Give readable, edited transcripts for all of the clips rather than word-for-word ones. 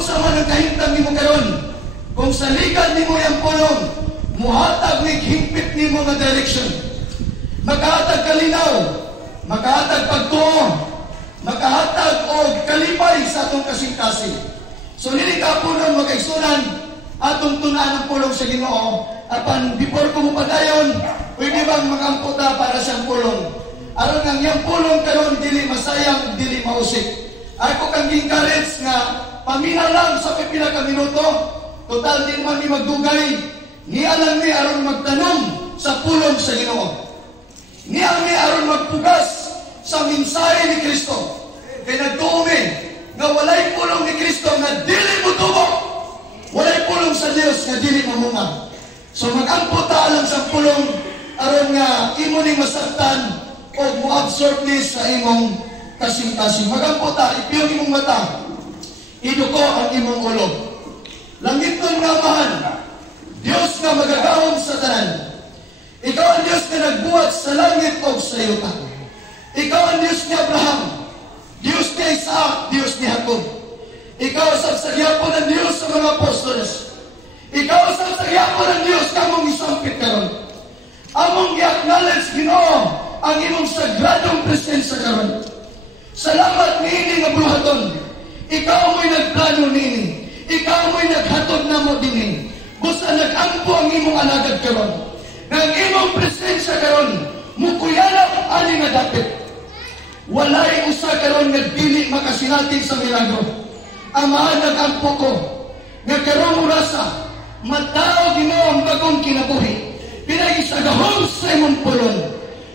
unsa man ang kahimtang nimo karon, kung sa ligan nimo yang pulong, muhatag ni hingpit nimo nga direction. Makahatag kalinaw, makahatag pagtuo, makahatag og kalipay sa atong kasing-kasing. So dili ka punon makaigsunan atong tunan ang pulong sa Ginoo. Apan before ko mo padayon, pwede bang magamputa para sa pulong? Aron ang iyang pulong karon dili masayang, dili mausik. Ako kang encourage nga paminaw lang sa pipila ka minuto. Total di man ni magdugay. Niya lang ni aron magtanong sa pulong sa Ginoo. Niya ni aron magpugas sa mensahe ni Kristo. Kay nagtuomi nga walay pulong ni Kristo nga dili motubo. Walay pulong sa Dios nga dili mamunga. So mag-amputa lang sa pulong aron nga imo ning masabtan o mo-absorb ni sa imong kasing-kasing. Mag-amputa, ipiyong imong mata, iduko ang imong ulo. Langiton nga amahan, Dios nga magagahom sa tanan. Ikaw ang Dios nga nagbuhat sa langit o sa yuta. Ikaw ang Dios ni Abraham, Dios ni Isaac, Dios ni Jacob. Ikaw sa sagyapon ng Dios sa mga apostoles. Ikaw sa sagyapon ng Dios kamong isampit karon. Among i-acknowledge Ginoo ang imong sagradong presensya karon. Salamat niini nga buhaton. Ikaw mo'y nagplano niini. Ikaw mo'y naghatod na mo dinhi. Busa nag-ampo ang imong alagad karon. Nang imong presensya karon, mukuyanap ani nga dapit. Walay usa karon nga dili makasinati sa milagro. Amahan nag-ampo ko nga karong orasa matao Ginoo ang bagong kinabuhi. Pinagisagahom sa imong pulong.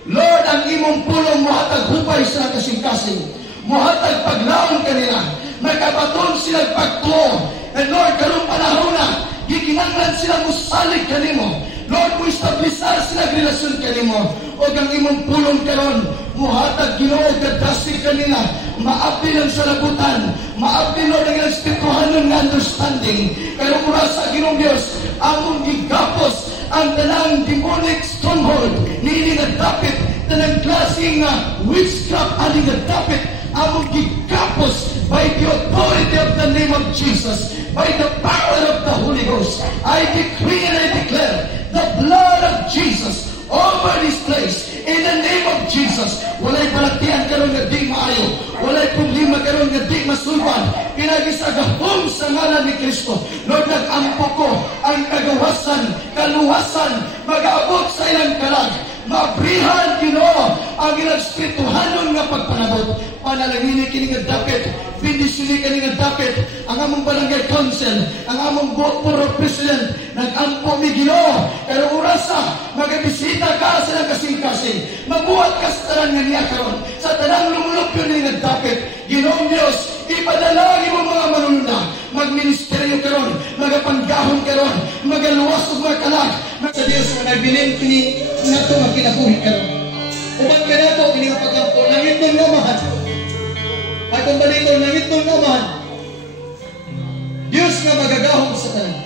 Lord, ang imong pulong muhatag hupay sa kasing-kasing. Muhatag paglaon kanila. Makabaton sila pagtuo. And Lord, karong panahon na, gikinanglan sila musalig kanimo. Lord, mo establisar sila relasyon kanimo. O ang imong pulong karon, muhatag Ginoo gadasi kanila. Maabdi lang sa labutan. Maabdi Lord ang espirituhanon nga understanding. Pero mula sa Ginoong Dios, among gigapos ang tanang demonic stronghold niini nga dapit, tanang klaseng witchcraft ani nga dapit, among gigapos by the authority of the name of Jesus, by the power of the Holy Ghost. I decree and I declare the blood of Jesus over this place in the name of Jesus. Walay balatian karon nga di maayo, walay problema karon nga di masulban. Pinagisagahom sa ngalan ni Kristo. Lord, nag-ampo ko ang kagawasan, kaluwasan, mag-aabot sa ilang kalag. Mabrihan Ginoo ang ilang espirituhanon nga pagpanabot. Panalangin kini nga dapit, bindisili kini nga dapit, ang among barangay council, ang among board of president, nag-ampo mi Ginoo. Pero orasa, magabisita ka sa ilang kasing-kasing, mabuhat ka sa tanan nga niya karon, sa tanang lumulupyo ni nga dapit. Ginoong Dios, ipadalagi mo mga manununa, magministeryo karon, magapanggahon karon, magaluwas ug magkalag. Sa Dios mo nagbilin kini nato nga kinabuhi karon. Uban ka nato kini nga pagkampo, langit ng namahan. Atong balikon, langit ng namahan. Dios nga magagahon sa tanan.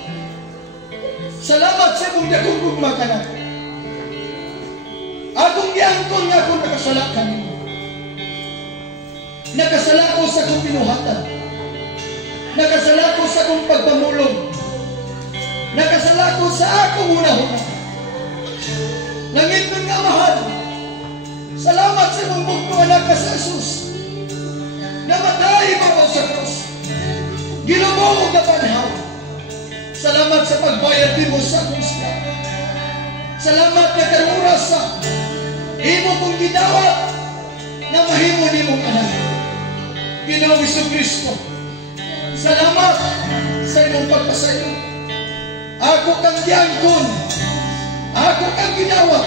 Salamat sa mong dakong gugma ka na. Akong giangkon nga akong nakasala kanimo. Nakasala ko sa akong pinuhatan. Nakasala ko sa akong pagpamulong. Nakasala ko sa akong una-una. Langit ng namahan. Salamat sa mong bugno anak ka sa Jesus. Namatay mo ko sa krus. Ginubong ka panhaw. Salamat sa pagbayad mo sa akong sila. Salamat na karurasa. Imo kong ginawa na mahimo ni mong anak. Ginoong Jesucristo. Salamat sa imong pagpasayo. Ako kang giangkon. Ako kang ginawa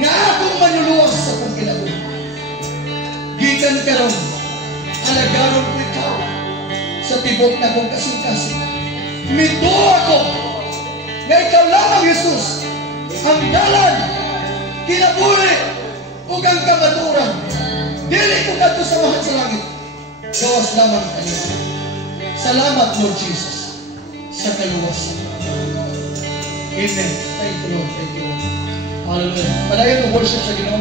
nga akong manuluwas sa pagkinabuhi. Gikan karon, alagaron ko ikaw sa tibok na kong kasing-kasing. Mito ako nga ikaw lamang Jesus ang dalan, kinabuhi ug ang kamaturan. Dili ko kadto samahan sa langit. Gawas lamang kanila. Salamat Lord Jesus sa kaluwasan. Amen. Thank you Lord. Thank you Lord. Hallelujah. Padayon ang worship sa Ginoo.